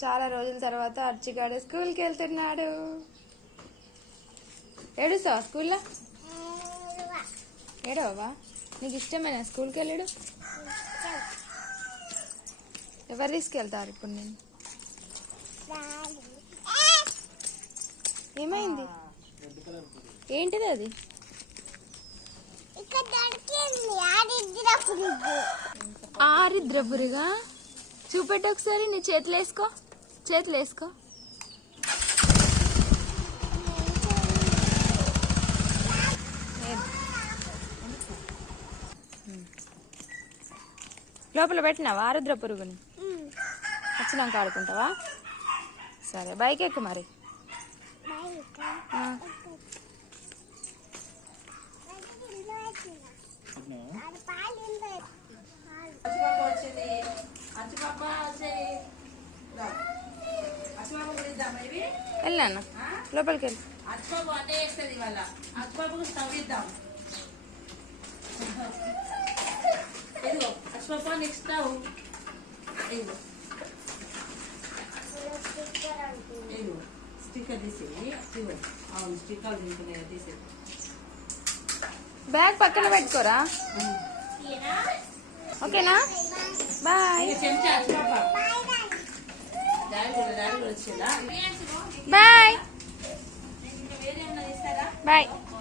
చాలా రోజుల తర్వాత అర్చిగాడు స్కూల్కి వెళ్తున్నాడు ఏడుస్తావా స్కూల్లో ఏడవా నీకు ఇష్టమైన స్కూల్కి వెళ్ళాడు ఎవరు తీసుకెళ్తారు ఇప్పుడు నేను ఏమైంది ఏంటిది అది ఆరిద్ర పురిగా చూపెట్టి ఒకసారి నీ చేతులు వేసుకో చేతులు వేసుకో లోపల పెట్టినావా ఆరుద్ర పురుగుని వచ్చినాక ఆడుకుంటావా సరే బైక్ ఎక్కు మరి వెళ్ళాను లోపలికి వెళ్ళి బ్యాగ్ పక్కన పెట్టుకోరా ఓకేనా బాయ్ చెప్పా Bye. Bye. Bye.